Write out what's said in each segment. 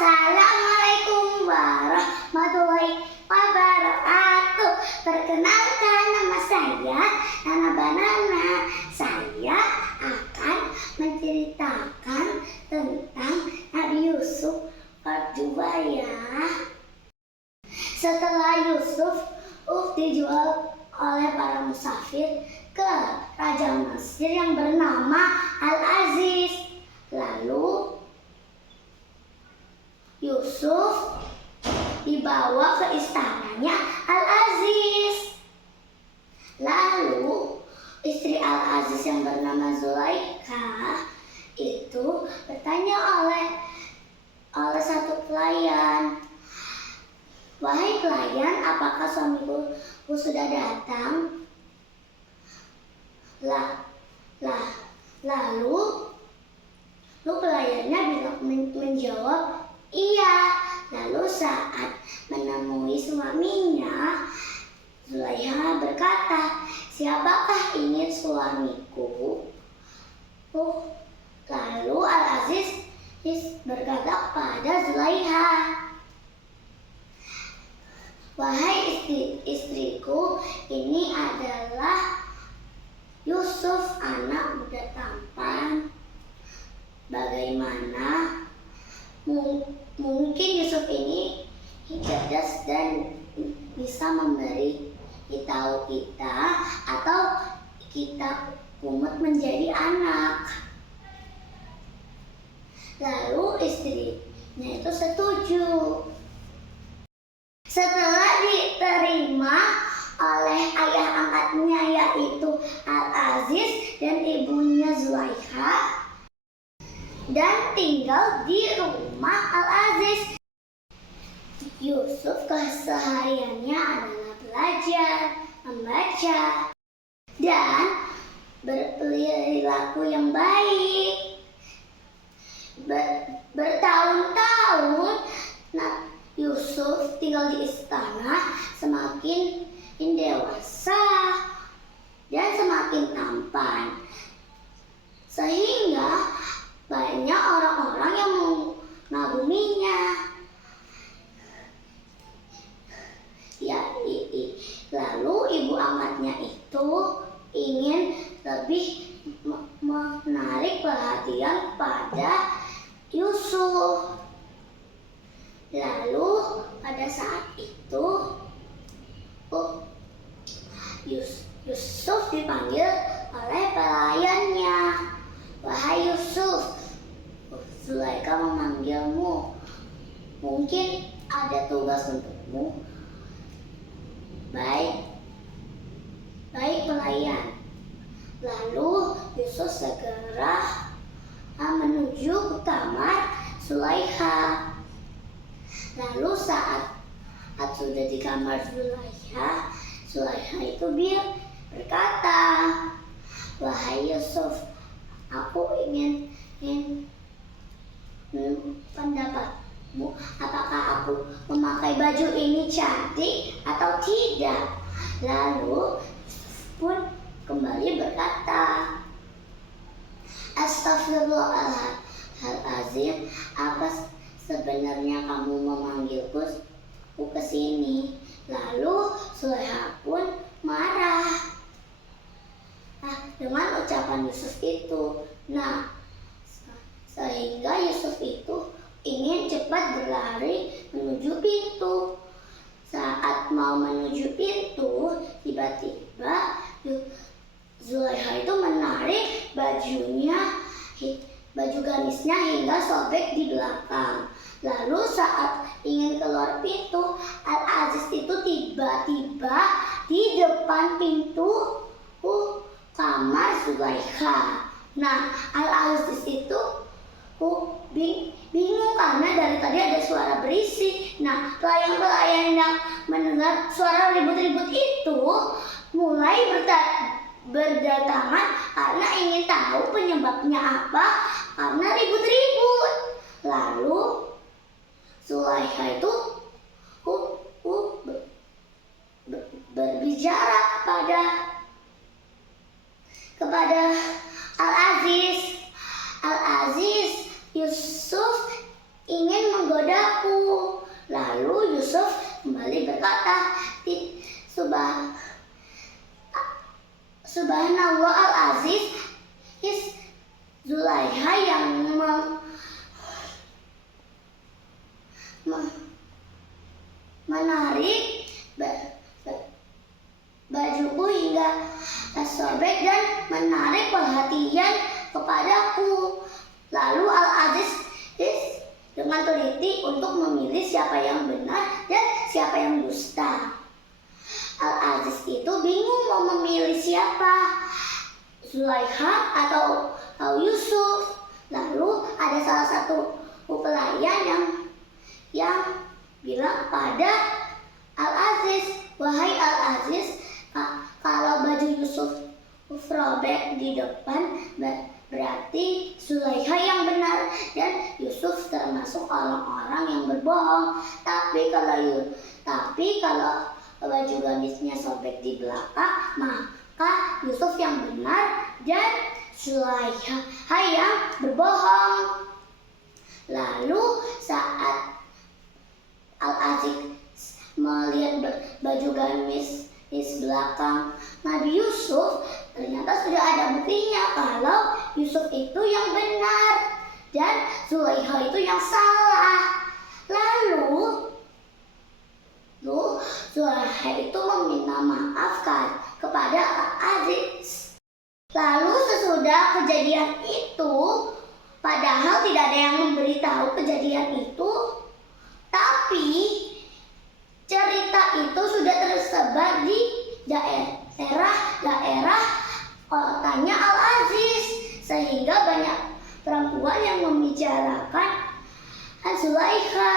Assalamualaikum warahmatullahi wabarakatuh. Perkenalkan, nama saya Nana Banana. Saya akan menceritakan tentang Nabi Yusuf part 2 ya. Setelah Yusuf dijual oleh para musafir ke Raja Mesir yang bernama Al-Aziz. Lalu Yusuf dibawa ke istananya Al-Aziz. Lalu istri Al-Aziz yang bernama Zulaikha itu bertanya oleh satu pelayan, "Wahai pelayan, apakah suamiku sudah datang?" Lalu pelayannya menjawab, "Iya." Lalu saat menemui suaminya, Zulaikha berkata, "Siapakah ini suamiku?" Lalu Al-Aziz berkata kepada Zulaikha, "Wahai istriku, ini adalah Yusuf, anak muda tampan. Bagaimana mungkin Yusuf ini cerdas dan bisa tahu kita atau kita pungut menjadi anak?" Lalu istrinya itu setuju. Setelah diterima oleh ayah angkatnya yaitu Al-Aziz dan ibunya Zulaikha, dan tinggal di rumah Al-Aziz, Yusuf kesehariannya adalah belajar, membaca, dan berperilaku yang baik. Bertahun-tahun Yusuf tinggal di istana, semakin dewasa dan semakin tampan, sehingga banyak orang-orang yang mengaguminya. Lalu ibu angkatnya itu ingin lebih menarik perhatian pada Yusuf. Lalu pada saat itu Yusuf dipanggil oleh pelayannya. "Wahai Yusuf, Zulaikha memanggilmu. Mungkin ada tugas untukmu." Baik pelayan. Lalu Yusuf segera menuju ke kamar Zulaikha. Lalu saat sudah di kamar Zulaikha itu berkata, "Wahai Yusuf, aku ingin pendapatmu, apakah aku memakai baju ini cantik atau tidak?" Lalu pun kembali berkata, "Astagfirullahaladzim, apa sebenarnya kamu memanggilku ke sini?" Lalu Zulaikha pun marah dengan ucapan Yusuf itu. Sehingga Yusuf itu ingin cepat berlari menuju pintu. Saat mau menuju pintu, tiba-tiba Zulaikha itu menarik baju gamisnya hingga sobek di belakang. Lalu saat ingin keluar pintu, Al-Aziz itu tiba-tiba di depan pintu kamar Zulaikha. Al-Aziz itu bingung karena dari tadi ada suara berisik. Pelayan-pelayan yang mendengar suara ribut-ribut itu mulai berdatangan karena ingin tahu penyebabnya apa karena ribut-ribut. Lalu Zulaikha itu berbicara kepada Al-Aziz. Yusuf ingin menggoda Lalu Yusuf kembali berkata, Subhanallah al-Aziz, Zulaikha yang menarik bajuku hingga sobek dan menarik perhatian kepadaku. Lalu Al-Aziz dengan teliti untuk memilih siapa yang benar dan siapa yang dusta. Al-Aziz itu bingung mau memilih siapa, Zulaikha atau Yusuf. Lalu ada salah satu pelayan yang bilang pada Al-Aziz, wahai Al-Aziz, kalau baju Yusuf robek di depan berarti Zulaikha yang benar dan Yusuf termasuk orang-orang yang berbohong. Tapi kalau baju gamisnya sobek di belakang, maka Yusuf yang benar dan Zulaikha yang berbohong. Lalu saat Al-Aziz melihat baju gamis di belakang Nabi Yusuf, ternyata sudah ada buktinya kalau Yusuf itu yang benar dan Zulaikha itu yang salah. Lalu Zulaikha itu meminta maaf kepada Al-Aziz. Lalu sesudah kejadian itu, padahal tidak ada yang memberitahu kejadian itu, tapi cerita itu sudah tersebar di daerah kotanya Al-Aziz, sehingga banyak perempuan yang membicarakan Zulaikha.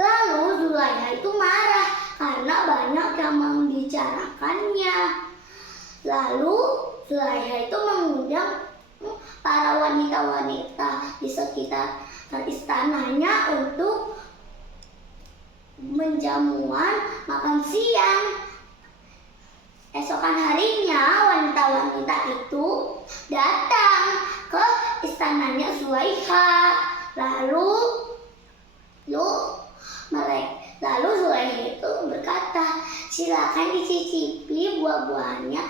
Lalu Zulaikha itu marah karena banyak yang membicarakannya. Lalu Zulaikha itu mengundang para wanita-wanita di sekitar istananya untuk menjamuan makan siang. Esokan harinya wanita-wanita itu datang ke istananya Zulaikha. Lalu Zulaikha itu berkata, silakan dicicipi buah-buahnya,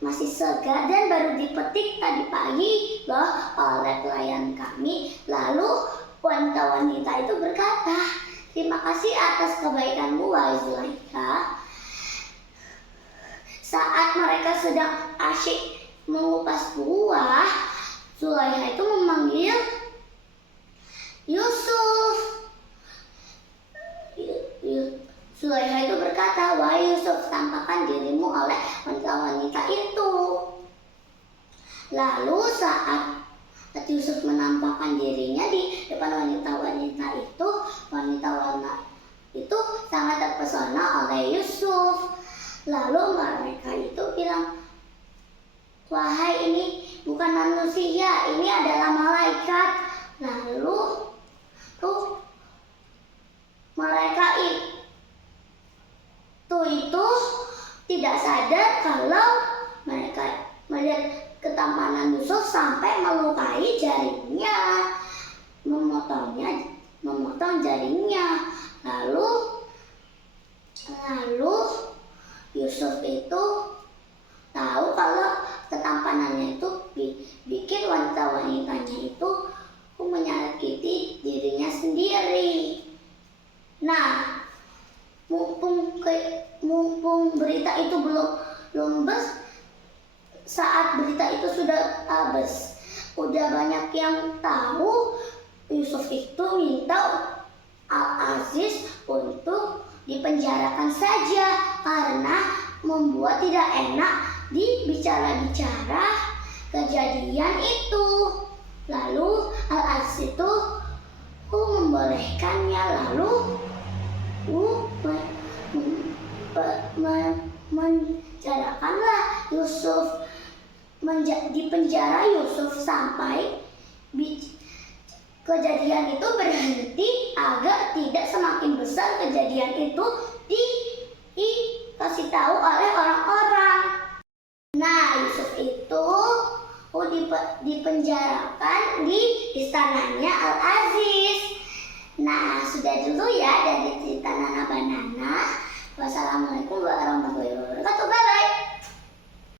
masih segar dan baru dipetik tadi pagi loh oleh pelayan kami. Lalu wanita-wanita itu berkata, terima kasih atas kebaikanmu wahai Zulaikha. Saat mereka sedang asyik mengupas buah, Zulaikha itu memanggil Yusuf. Zulaikha itu berkata, wahai Yusuf, tampakkan dirimu oleh wanita-wanita itu. Lalu saat Yusuf menampakkan dirinya di depan wanita-wanita itu, wanita-wanita itu sangat terpesona oleh Yusuf. Lalu mereka itu bilang, wahai, ini bukan manusia, ini adalah malaikat. Lalu mereka itu tidak sadar kalau mereka melihat ketampanan Yusuf sampai melukai jarinya, memotong jarinya. Lalu Yusuf itu tahu kalau ketampanannya itu bikin wanita-wanitanya itu menyakiti dirinya sendiri. Nah, mumpung berita itu belum saat berita itu sudah habis, udah banyak yang tahu, Yusuf itu minta Al-Aziz untuk dipenjarakan saja karena membuat tidak enak dibicara-bicara kejadian itu. Lalu Al-Aziz itu membolehkannya, lalu menjarakanlah Yusuf, dipenjara Yusuf sampai kejadian itu berhenti agar tidak semakin besar kejadian itu dikasih tahu oleh orang-orang. Nah, Yusuf itu dipenjarakan di istananya Al-Aziz. Nah, Nah, sudah dulu ya dari cerita Nana Bani.